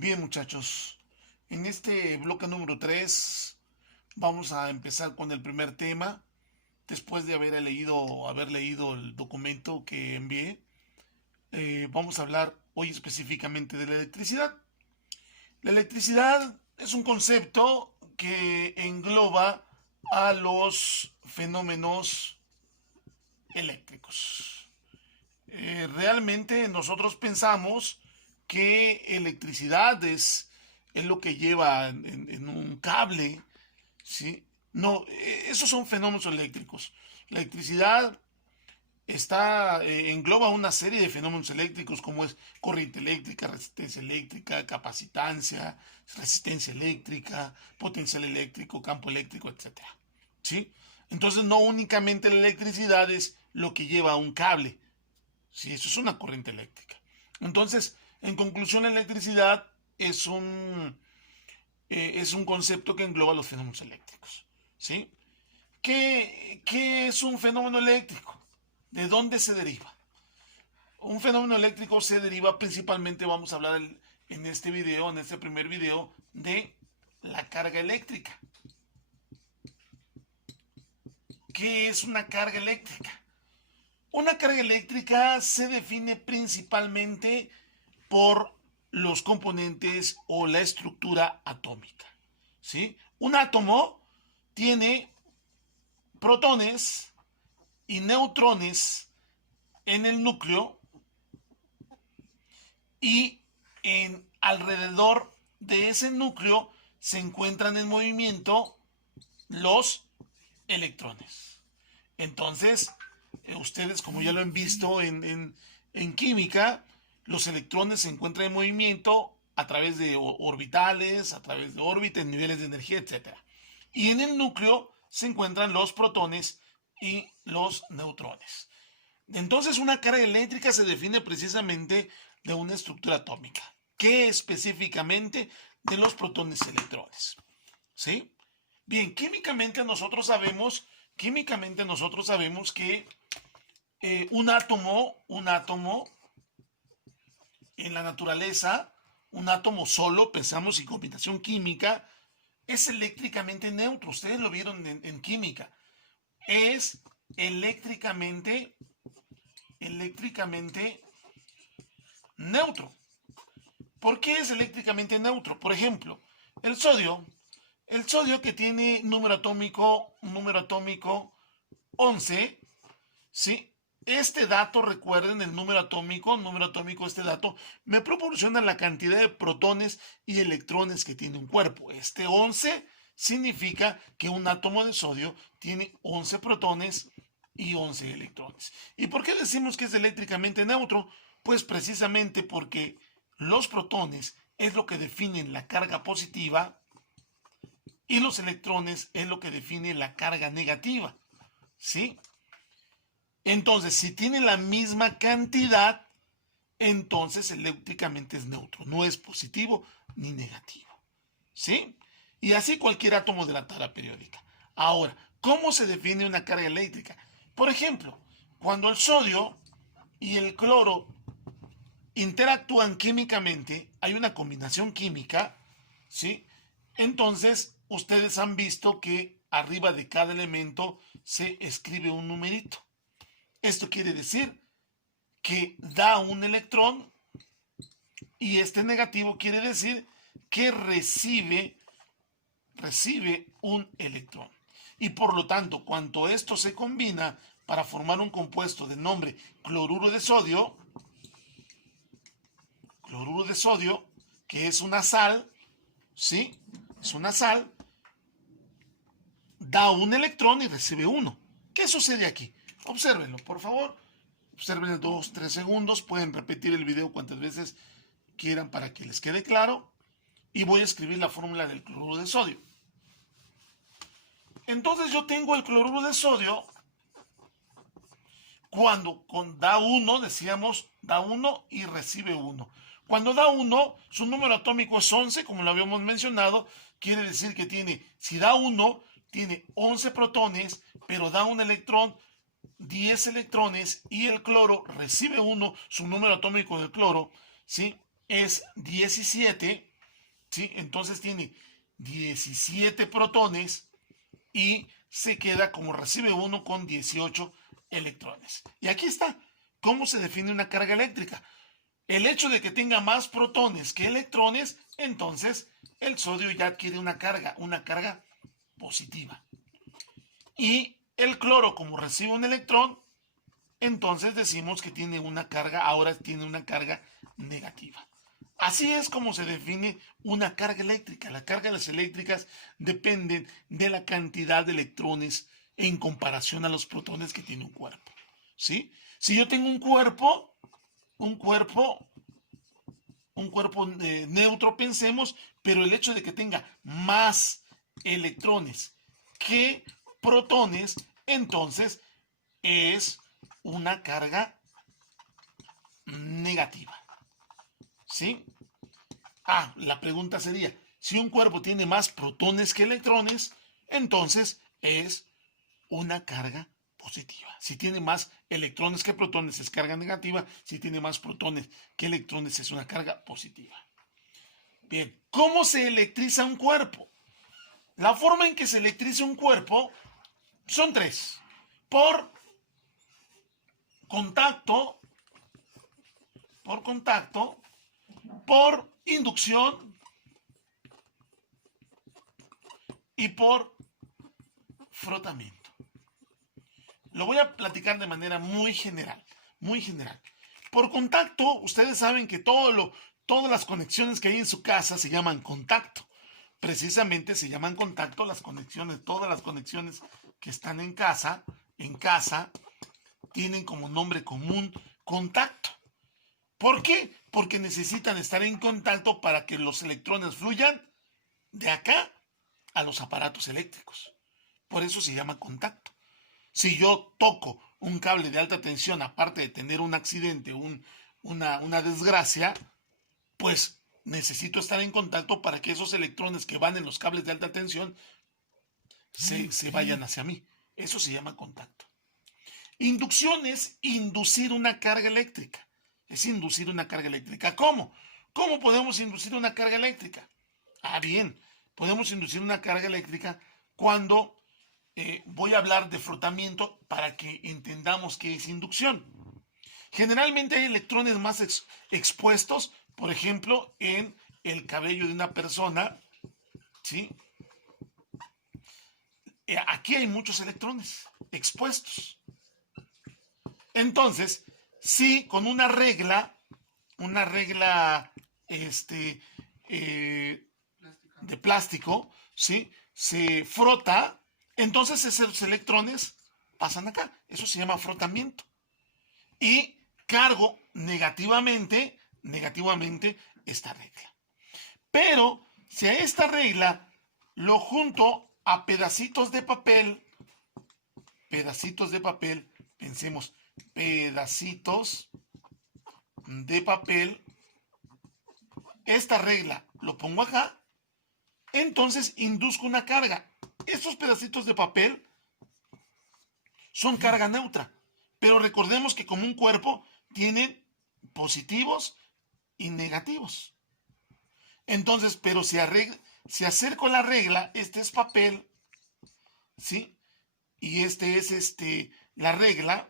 Bien, muchachos, en este bloque número 3 vamos a empezar con el primer tema. Después de haber leído el documento que envié, vamos a hablar hoy específicamente de la electricidad. La electricidad es un concepto que engloba a los fenómenos eléctricos. Realmente nosotros pensamos que electricidad es lo que lleva en un cable, ¿sí? No, esos son fenómenos eléctricos. La electricidad engloba una serie de fenómenos eléctricos como es corriente eléctrica, resistencia eléctrica, capacitancia, resistencia eléctrica, potencial eléctrico, campo eléctrico, etcétera. ¿Sí? Entonces no únicamente la electricidad es lo que lleva a un cable, sí, eso es una corriente eléctrica. Entonces, en conclusión, la electricidad es un concepto que engloba los fenómenos eléctricos. ¿Sí? ¿Qué es un fenómeno eléctrico? ¿De dónde se deriva? Un fenómeno eléctrico se deriva principalmente, vamos a hablar en este video, en este primer video, de la carga eléctrica. ¿Qué es una carga eléctrica? Una carga eléctrica se define principalmente por los componentes o la estructura atómica. ¿Sí? Un átomo tiene protones y neutrones en el núcleo y alrededor de ese núcleo se encuentran en movimiento los electrones. Entonces, ustedes, como ya lo han visto en química, los electrones se encuentran en movimiento a través de orbitales, a través de órbitas, niveles de energía, etc. Y en el núcleo se encuentran los protones y los neutrones. Entonces, una carga eléctrica se define precisamente de una estructura atómica. ¿Qué específicamente? De los protones y electrones. ¿Sí? Bien, químicamente nosotros sabemos que un átomo en la naturaleza, un átomo solo, pensamos en combinación química, es eléctricamente neutro. Ustedes lo vieron en química. Es eléctricamente neutro. ¿Por qué es eléctricamente neutro? Por ejemplo, el sodio que tiene número atómico 11, ¿sí? Este dato, recuerden, el número atómico, este dato, me proporciona la cantidad de protones y electrones que tiene un cuerpo. Este 11 significa que un átomo de sodio tiene 11 protones y 11 electrones. ¿Y por qué decimos que es eléctricamente neutro? Pues precisamente porque los protones es lo que definen la carga positiva y los electrones es lo que define la carga negativa. ¿Sí? Entonces, si tiene la misma cantidad, entonces eléctricamente es neutro, no es positivo ni negativo. ¿Sí? Y así cualquier átomo de la tabla periódica. Ahora, ¿cómo se define una carga eléctrica? Por ejemplo, cuando el sodio y el cloro interactúan químicamente, hay una combinación química, ¿sí? Entonces, ustedes han visto que arriba de cada elemento se escribe un numerito. Esto quiere decir que da un electrón y este negativo quiere decir que recibe un electrón. Y por lo tanto, cuando esto se combina para formar un compuesto de nombre cloruro de sodio, que es una sal, ¿sí? Es una sal, da un electrón y recibe uno. ¿Qué sucede aquí? Obsérvenlo, por favor. Observen 2-3 segundos. Pueden repetir el video cuantas veces quieran para que les quede claro. Y voy a escribir la fórmula del cloruro de sodio. Entonces yo tengo el cloruro de sodio cuando da 1, decíamos, da 1 y recibe 1. Cuando da 1, su número atómico es 11, como lo habíamos mencionado, quiere decir que si da 1, tiene 11 protones, pero da un electrón, 10 electrones, y el cloro recibe 1, su número atómico del cloro, ¿sí? Es 17, ¿sí? Entonces tiene 17 protones y se queda como recibe uno con 18 electrones. Y aquí está, ¿cómo se define una carga eléctrica? El hecho de que tenga más protones que electrones, entonces el sodio ya adquiere una carga positiva. Y el cloro, como recibe un electrón, entonces decimos que tiene una carga, ahora tiene una carga negativa. Así es como se define una carga eléctrica. La carga de las eléctricas dependen de la cantidad de electrones en comparación a los protones que tiene un cuerpo. ¿Sí? Si yo tengo un cuerpo neutro, pensemos, pero el hecho de que tenga más electrones que protones, entonces es una carga negativa. ¿Sí? La pregunta sería, si un cuerpo tiene más protones que electrones, entonces es una carga positiva. Si tiene más electrones que protones es carga negativa, si tiene más protones que electrones es una carga positiva. Bien, ¿cómo se electriza un cuerpo? La forma en que se electriza un cuerpo son tres. Por contacto, por inducción y por frotamiento. Lo voy a platicar de manera muy general, muy general. Por contacto, ustedes saben que todas las conexiones que hay en su casa se llaman contacto. Precisamente se llaman contacto las conexiones, todas las conexiones que están en casa tienen como nombre común contacto. ¿Por qué? Porque necesitan estar en contacto para que los electrones fluyan de acá a los aparatos eléctricos. Por eso se llama contacto. Si yo toco un cable de alta tensión, aparte de tener un accidente, una desgracia, pues necesito estar en contacto para que esos electrones que van en los cables de alta tensión se vayan hacia mí. Eso se llama contacto. Inducción es inducir una carga eléctrica. Es inducir una carga eléctrica. ¿Cómo? ¿Cómo podemos inducir una carga eléctrica? Bien, podemos inducir una carga eléctrica cuando voy a hablar de frotamiento para que entendamos qué es inducción. Generalmente hay electrones más expuestos, por ejemplo, en el cabello de una persona, ¿sí? Aquí hay muchos electrones expuestos. Entonces, si con una regla de plástico, ¿sí? Se frota, entonces esos electrones pasan acá. Eso se llama frotamiento. Y cargo negativamente esta regla. Pero si a esta regla lo junto a pedacitos de papel, pensemos, pedacitos de papel, esta regla lo pongo acá, entonces induzco una carga. Estos pedacitos de papel son carga neutra, pero recordemos que como un cuerpo tienen positivos y negativos. Entonces, pero si acerco la regla, este es papel, ¿sí? Y este es la regla.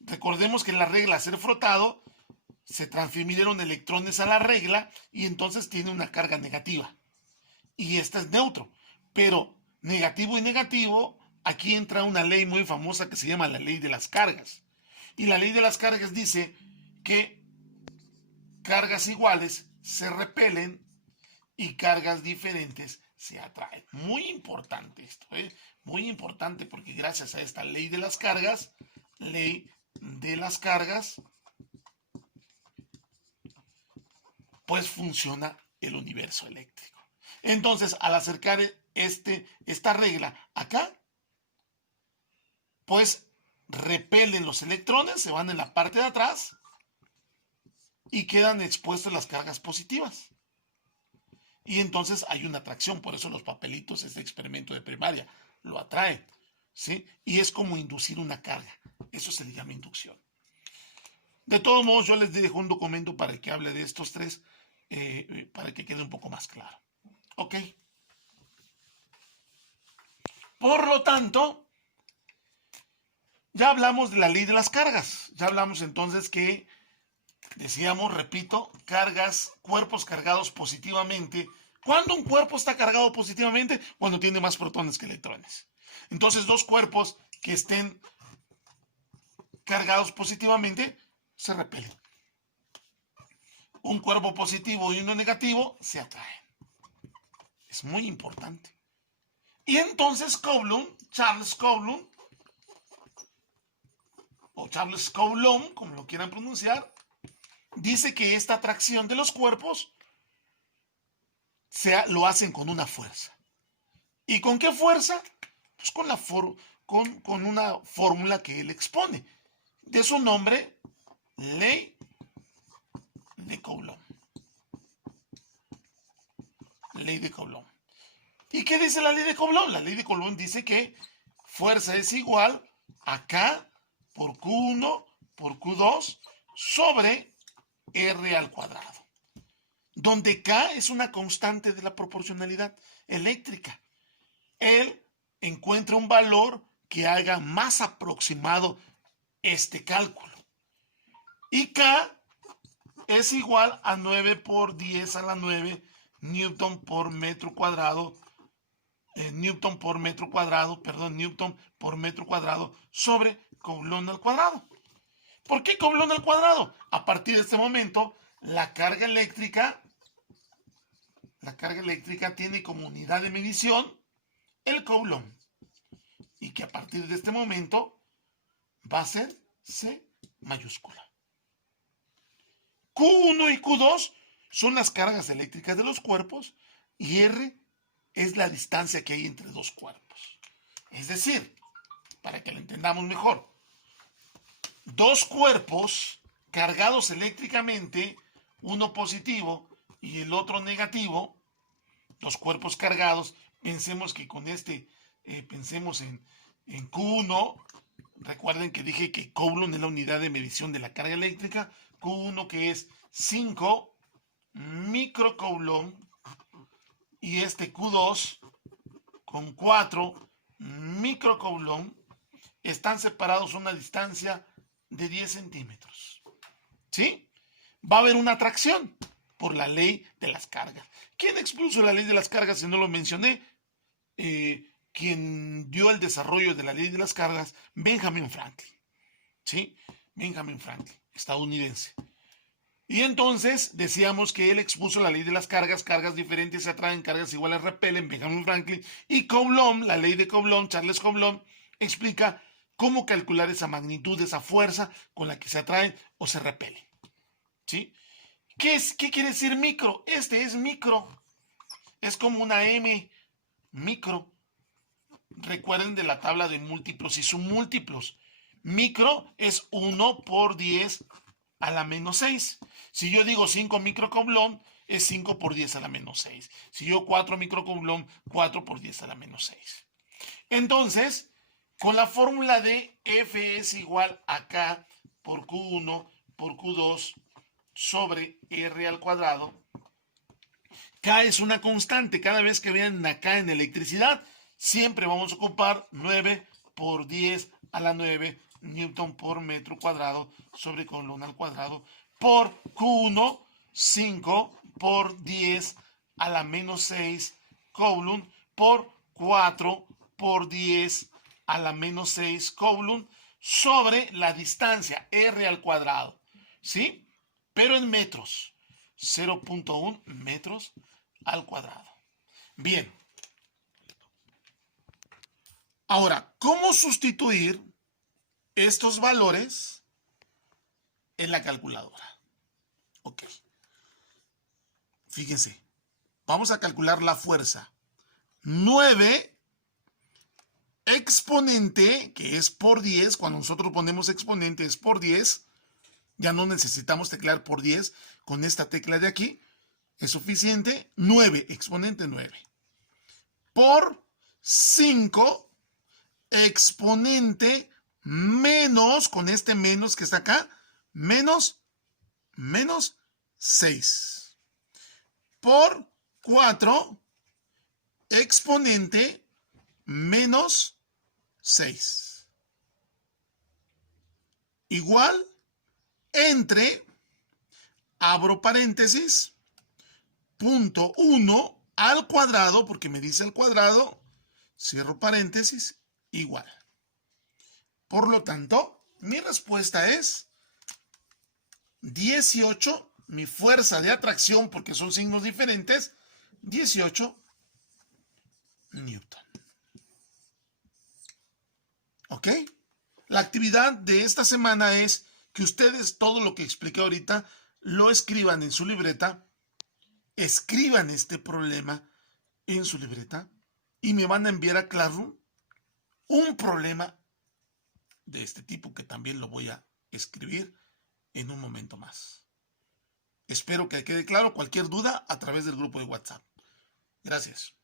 Recordemos que en la regla, ser frotado, se transfirieron electrones a la regla y entonces tiene una carga negativa. Y esta es neutro. Pero negativo y negativo, aquí entra una ley muy famosa que se llama la ley de las cargas. Y la ley de las cargas dice que cargas iguales se repelen y cargas diferentes se atraen. Muy importante esto, muy importante, porque gracias a esta ley de las cargas, pues funciona el universo eléctrico. Entonces, al acercar esta regla acá, pues repelen los electrones, se van en la parte de atrás y quedan expuestas las cargas positivas. Y entonces hay una atracción, por eso los papelitos, este experimento de primaria, lo atraen, ¿sí? Y es como inducir una carga. Eso se le llama inducción. De todos modos, yo les dejo un documento para que hable de estos tres, para que quede un poco más claro. Ok. Por lo tanto, ya hablamos de la ley de las cargas. Ya hablamos entonces que decíamos, repito, cuerpos cargados positivamente. ¿Cuándo un cuerpo está cargado positivamente? Cuando tiene más protones que electrones. Entonces, dos cuerpos que estén cargados positivamente se repelen. Un cuerpo positivo y uno negativo se atraen. Es muy importante. Y entonces Charles Coulomb, o Charles Coulomb, como lo quieran pronunciar, dice que esta atracción de los cuerpos lo hacen con una fuerza. ¿Y con qué fuerza? Pues con una fórmula que él expone. De su nombre, ley de Coulomb. Ley de Coulomb. ¿Y qué dice la ley de Coulomb? La ley de Coulomb dice que fuerza es igual a K por Q1 por Q2 sobre R al cuadrado, donde K es una constante de la proporcionalidad eléctrica. Él encuentra un valor que haga más aproximado este cálculo. Y K es igual a 9 por 10 a la 9 Newton por metro cuadrado, Newton por metro cuadrado sobre Coulomb al cuadrado. ¿Por qué Coulomb al cuadrado? A partir de este momento, la carga eléctrica tiene como unidad de medición el Coulomb. Y que a partir de este momento va a ser C mayúscula. Q1 y Q2 son las cargas eléctricas de los cuerpos y R es la distancia que hay entre dos cuerpos. Es decir, para que lo entendamos mejor, dos cuerpos cargados eléctricamente, uno positivo y el otro negativo, los cuerpos cargados, pensemos que con pensemos en Q1, recuerden que dije que Coulomb es la unidad de medición de la carga eléctrica, Q1 que es 5 microcoulomb y este Q2 con 4 microcoulomb están separados a una distancia de 10 centímetros. ¿Sí? Va a haber una atracción por la ley de las cargas. ¿Quién expuso la ley de las cargas si no lo mencioné? Quien dio el desarrollo de la ley de las cargas, Benjamin Franklin. ¿Sí? Benjamin Franklin, estadounidense. Y entonces decíamos que él expuso la ley de las cargas diferentes se atraen, cargas iguales repelen, Benjamin Franklin. Y Coulomb, la ley de Coulomb, Charles Coulomb, explica cómo calcular esa magnitud, esa fuerza con la que se atraen o se repelen. ¿Sí? ¿Qué quiere decir micro? Este es micro. Es como una M, micro. Recuerden de la tabla de múltiplos y submúltiplos. Micro es 1 por 10 a la menos 6. Si yo digo 5 microcoulomb, es 5 por 10 a la menos 6. Si yo 4 microcoulomb, 4 por 10 a la menos 6. Entonces, con la fórmula de F es igual a K por Q1 por Q2 sobre R al cuadrado. K es una constante. Cada vez que vean acá en electricidad, siempre vamos a ocupar 9 por 10 a la 9 Newton por metro cuadrado sobre Coulomb al cuadrado por Q1, 5 por 10 a la menos 6 Coulomb por 4 por 10 a la menos 6 Coulomb sobre la distancia R al cuadrado. ¿Sí? Pero en metros. 0.1 metros al cuadrado. Bien. Ahora, ¿cómo sustituir estos valores en la calculadora? Ok. Fíjense. Vamos a calcular la fuerza. 9 exponente, que es por 10. Cuando nosotros ponemos exponente es por 10. Ya no necesitamos teclear por 10. Con esta tecla de aquí es suficiente. 9, exponente 9. Por 5, exponente menos, con este menos que está acá, menos 6. por 4 exponente menos 6. Igual entre, abro paréntesis, punto 1 al cuadrado, porque me dice el cuadrado, cierro paréntesis, igual. Por lo tanto, mi respuesta es 18, mi fuerza de atracción, porque son signos diferentes, 18 Newton. ¿Ok? La actividad de esta semana es que ustedes todo lo que expliqué ahorita lo escriban en su libreta, escriban este problema en su libreta y me van a enviar a Classroom un problema de este tipo que también lo voy a escribir en un momento más. Espero que quede claro. Cualquier duda a través del grupo de WhatsApp. Gracias.